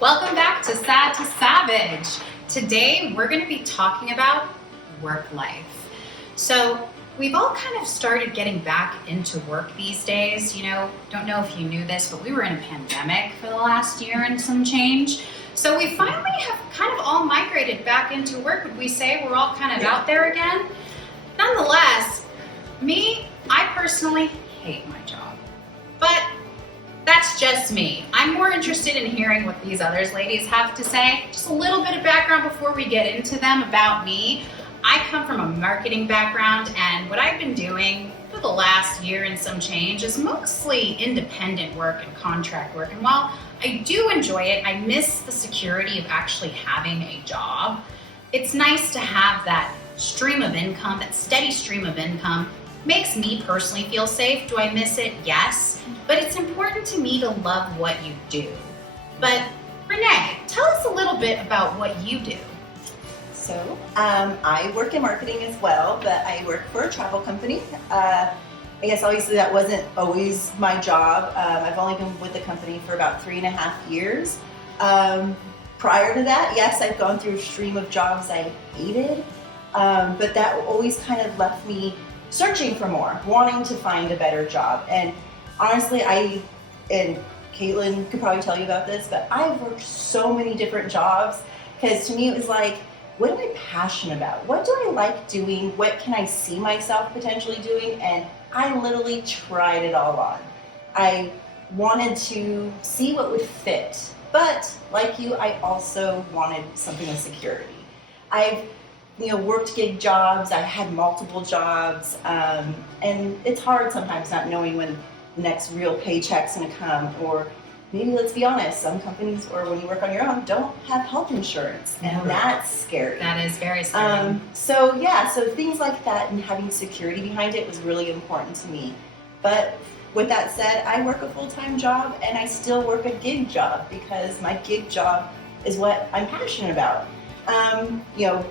Welcome back to Sad to Savage. Today we're going to be talking about work life. So we've all kind of started getting back into work these days. You know, don't know if you knew this, but we were in a pandemic for the last year and some change. So we finally have kind of all migrated back into work. Would we say we're all kind of out there again? Nonetheless, I personally hate my job. But that's just me. I'm more interested in hearing what these other ladies have to say. Just a little bit of background before we get into them about me. I come from a marketing background, and what I've been doing for the last year and some change is mostly independent work and contract work. And while I do enjoy it, I miss the security of actually having a job. It's nice to have that stream of income, that steady stream of income. Makes me personally feel safe. Do I miss it? Yes. But it's important to me to love what you do. But Renee, tell us a little bit about what you do. So, I work in marketing as well, but I work for a travel company. I guess obviously that wasn't always my job. I've only been with the company for about 3.5 years. Prior to that, yes, I've gone through a stream of jobs I hated, but that always kind of left me searching for more, wanting to find a better job. And honestly, and Caitlin could probably tell you about this, but I've worked so many different jobs because to me it was like, what am I passionate about? What do I like doing? What can I see myself potentially doing? And I literally tried it all on. I wanted to see what would fit, but like you, I also wanted something with security. I've worked gig jobs, I had multiple jobs, and it's hard sometimes not knowing when the next real paycheck's gonna come, or maybe let's be honest, some companies, or when you work on your own, don't have health insurance, and that's scary. That is very scary. So things like that and having security behind it was really important to me. But with that said, I work a full-time job and I still work a gig job because my gig job is what I'm passionate about.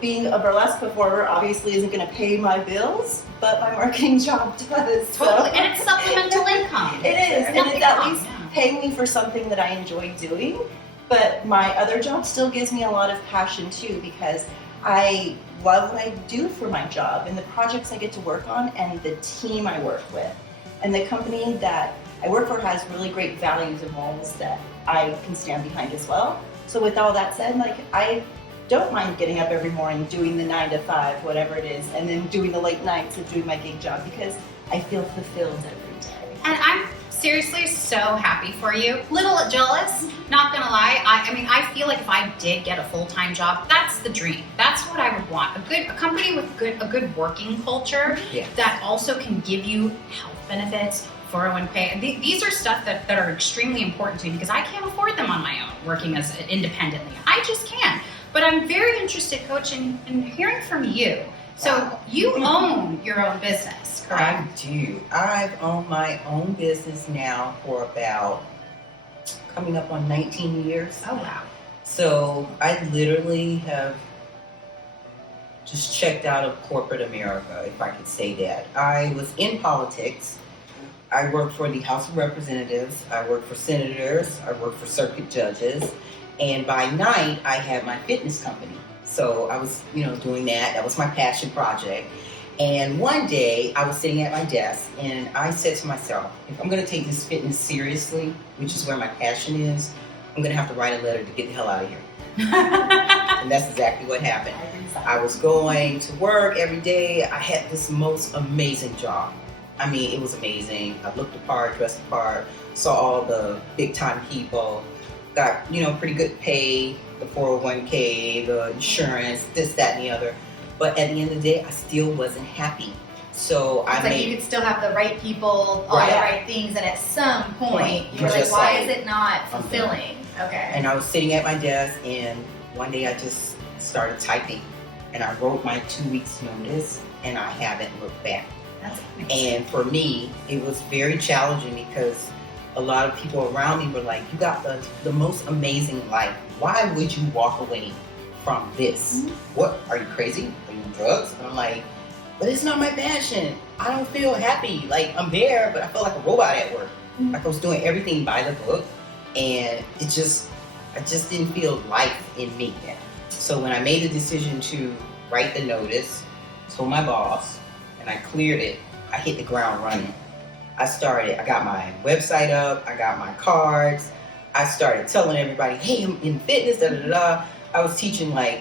Being a burlesque performer obviously isn't going to pay my bills, but my marketing job does. Totally, and it's supplemental income. It is, and it's at least paying me for something that I enjoy doing. But my other job still gives me a lot of passion too, because I love what I do for my job and the projects I get to work on and the team I work with. And the company that I work for has really great values and morals that I can stand behind as well. So with all that said, I don't mind getting up every morning, doing the 9 to 5, whatever it is, and then doing the late nights of doing my gig job because I feel fulfilled every day. And I'm seriously so happy for you. Little jealous, not gonna lie. I feel like if I did get a full-time job, that's the dream. That's what I would want. A company with a good working culture that also can give you health benefits, 401k. These are stuff that are extremely important to me because I can't afford them on my own, working as independently. I just can't. But I'm very interested, Coach, in hearing from you. So you own your own business, correct? I do. I've owned my own business now for about coming up on 19 years. Oh, wow. So I literally have just checked out of corporate America, if I could say that. I was in politics. I worked for the House of Representatives. I worked for senators. I worked for circuit judges. And by night, I had my fitness company. So I was, doing that. That was my passion project. And one day, I was sitting at my desk, and I said to myself, if I'm going to take this fitness seriously, which is where my passion is, I'm going to have to write a letter to get the hell out of here. And that's exactly what happened. I was going to work every day. I had this most amazing job. I mean, it was amazing. I looked the part, dressed the part, saw all the big-time people. Got, pretty good pay, the 401k, the insurance, this, that, and the other. But at the end of the day, I still wasn't happy. So you could still have the right people, all the right things, and at some point, you were like, why is it not fulfilling? Okay. And I was sitting at my desk, and one day I just started typing. And I wrote my 2 weeks notice, and I haven't looked back. That's amazing. And for me, it was very challenging because a lot of people around me were like, you got the most amazing life. Why would you walk away from this? Mm-hmm. What, are you crazy? Are you on drugs? And I'm like, but it's not my passion. I don't feel happy. Like, I'm there, but I feel like a robot at work. Mm-hmm. Like I was doing everything by the book. And it just I just didn't feel life in me. So when I made the decision to write the notice, told my boss, and I cleared it, I hit the ground running. I got my website up, I got my cards, I started telling everybody, hey, I'm in fitness, da da da da. I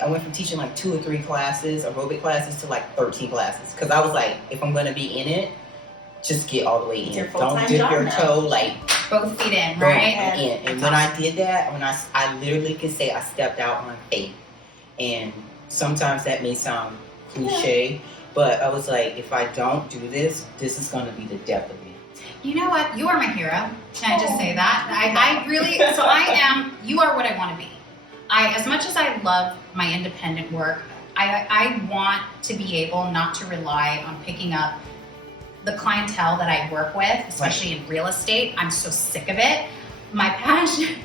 went from teaching like 2 or 3 classes, aerobic classes, to like 13 classes. Because I was like, if I'm gonna be in it, just get all the way in. Don't dip your toe, like both feet in, both right? in. And when I did that, I literally could say I stepped out on faith. And sometimes that may sound cliche, but I was like, if I don't do this, this is gonna be the death of me. You know what? You are my hero. Can I just say that? I really, you are what I want to be. As much as I love my independent work, I want to be able not to rely on picking up the clientele that I work with, especially in real estate. I'm so sick of it. My passion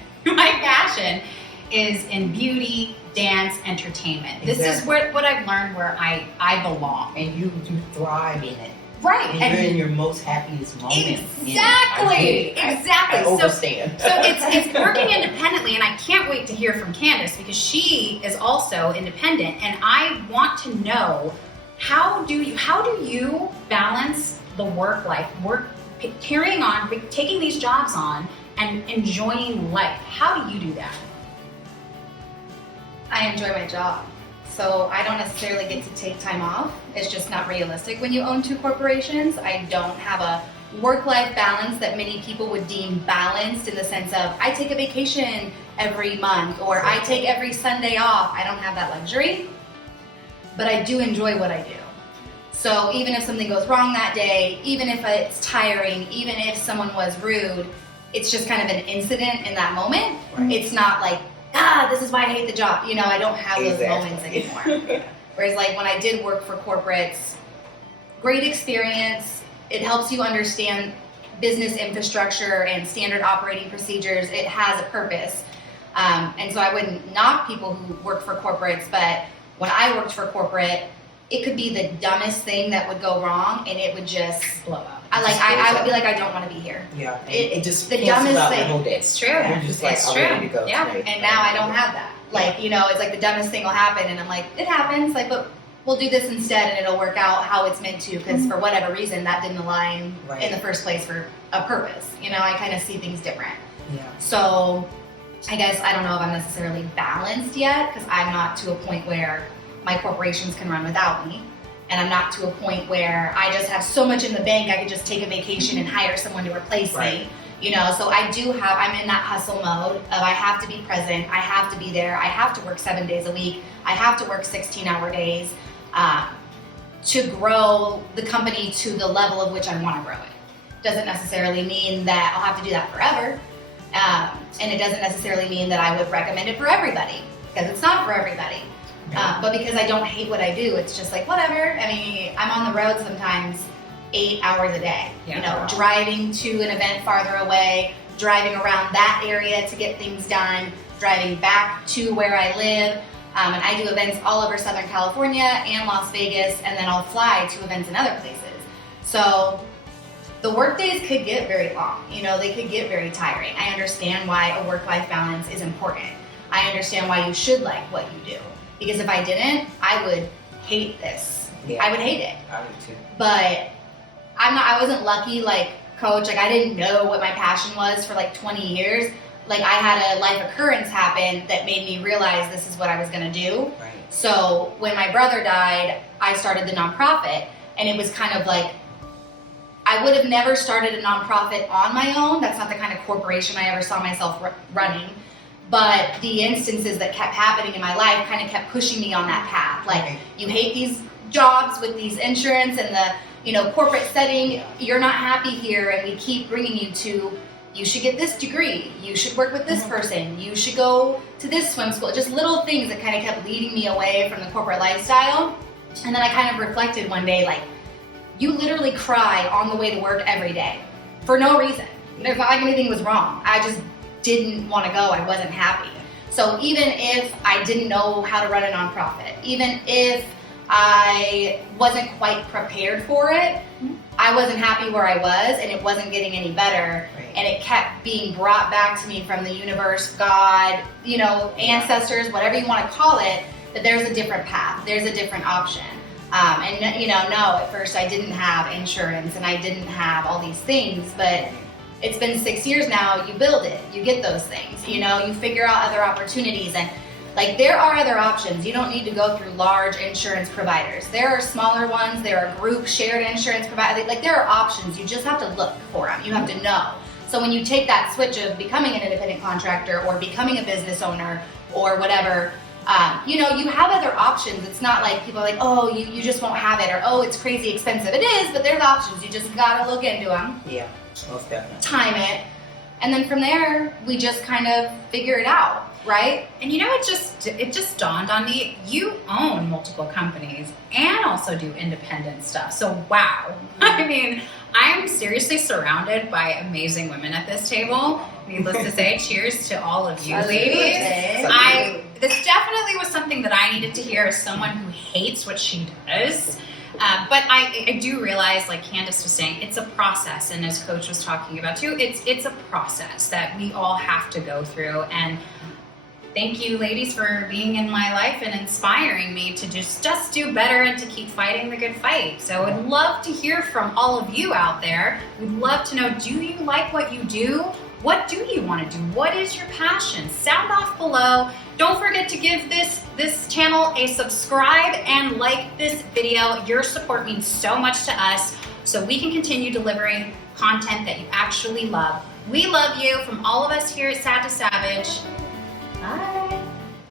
is in beauty, dance, entertainment. Exactly. This is what I've learned where I belong. And you thrive in it. Right. And you're in your most happiest moment. Exactly. Exactly. I understand. So it's working independently, and I can't wait to hear from Candace because she is also independent, and I want to know how do you balance the work life, carrying on, taking these jobs on, and enjoying life. How do you do that? I enjoy my job. So I don't necessarily get to take time off. It's just not realistic when you own 2 corporations. I don't have a work-life balance that many people would deem balanced in the sense of I take a vacation every month or I take every Sunday off. I don't have that luxury, but I do enjoy what I do. So even if something goes wrong that day, even if it's tiring, even if someone was rude, it's just kind of an incident in that moment. Right. It's not like, this is why I hate the job. I don't have those moments anymore. Whereas like when I did work for corporates, great experience. It helps you understand business infrastructure and standard operating procedures. It has a purpose. And so I wouldn't knock people who work for corporates, but when I worked for corporate, it could be the dumbest thing that would go wrong and it would just Blow up. I would be like, I don't want to be here. Yeah, it just the cancels dumbest out thing. the whole day. It's true. You're just like, It's I'm true. ready to go Yeah. today. And now I don't have that. Like, it's like the dumbest thing will happen and I'm like, it happens. Like, but we'll do this instead and it'll work out how it's meant to because for whatever reason that didn't align in the first place for a purpose. I kind of see things different. Yeah. So I guess I don't know if I'm necessarily balanced yet because I'm not to a point where my corporations can run without me. And I'm not to a point where I just have so much in the bank I could just take a vacation and hire someone to replace me. So I'm in that hustle mode of I have to be present, I have to be there, I have to work 7 days a week, I have to work 16-hour days to grow the company to the level of which I want to grow it. Doesn't necessarily mean that I'll have to do that forever. And it doesn't necessarily mean that I would recommend it for everybody because it's not for everybody. But because I don't hate what I do, it's just like, whatever. I mean, I'm on the road sometimes 8 hours a day, driving to an event farther away, driving around that area to get things done, driving back to where I live. And I do events all over Southern California and Las Vegas, and then I'll fly to events in other places. So the work days could get very long. They could get very tiring. I understand why a work-life balance is important. I understand why you should like what you do. Because if I didn't, I would hate this. Yeah. I would hate it. I would too. But I wasn't lucky like Coach. Like I didn't know what my passion was for like 20 years. Like I had a life occurrence happen that made me realize this is what I was gonna do. Right. So when my brother died, I started the nonprofit. And it was kind of like, I would have never started a nonprofit on my own. That's not the kind of corporation I ever saw myself running. But the instances that kept happening in my life kind of kept pushing me on that path. Like, you hate these jobs with these insurance and the corporate setting. You're not happy here, and we keep bringing you to, you should get this degree. You should work with this person. You should go to this swim school. Just little things that kind of kept leading me away from the corporate lifestyle. And then I kind of reflected one day, like, you literally cry on the way to work every day for no reason. There's not like anything was wrong. I just didn't want to go. I wasn't happy. So even if I didn't know how to run a nonprofit, even if I wasn't quite prepared for it, I wasn't happy where I was and it wasn't getting any better. Right. and it kept being brought back to me from the universe, God, you know, ancestors, whatever you want to call it, that there's a different path, there's a different option. And you know, no, at first I didn't have insurance and I didn't have all these things, but it's been 6 years now. You build it, you get those things, you know, you figure out other opportunities, and like there are other options. You don't need to go through large insurance providers. There are smaller ones, there are group shared insurance providers. Like there are options, you just have to look for them, you have to know. So when you take that switch of becoming an independent contractor or becoming a business owner or whatever, you know, you have other options. It's not like people are like, oh, you just won't have it, or oh, it's crazy expensive. It is, but there's options. You just gotta look into them. Yeah, most definitely. Time it. And then from there, we just kind of figure it out, right? And you know, it just dawned on me, you own multiple companies and also do independent stuff. So wow. I mean, I'm seriously surrounded by amazing women at this table. Needless to say, cheers to all of you ladies. This definitely was something that I needed to hear as someone who hates what she does. But I do realize, like Candace was saying, it's a process, and as Coach was talking about too, it's a process that we all have to go through. And thank you, ladies, for being in my life and inspiring me to just do better and to keep fighting the good fight. So I'd love to hear from all of you out there. We'd love to know, do you like what you do? What do you want to do? What is your passion? Sound off below. Don't forget to give this channel a subscribe and like this video. Your support means so much to us, so we can continue delivering content that you actually love. We love you from all of us here at Sad to Savage. Bye.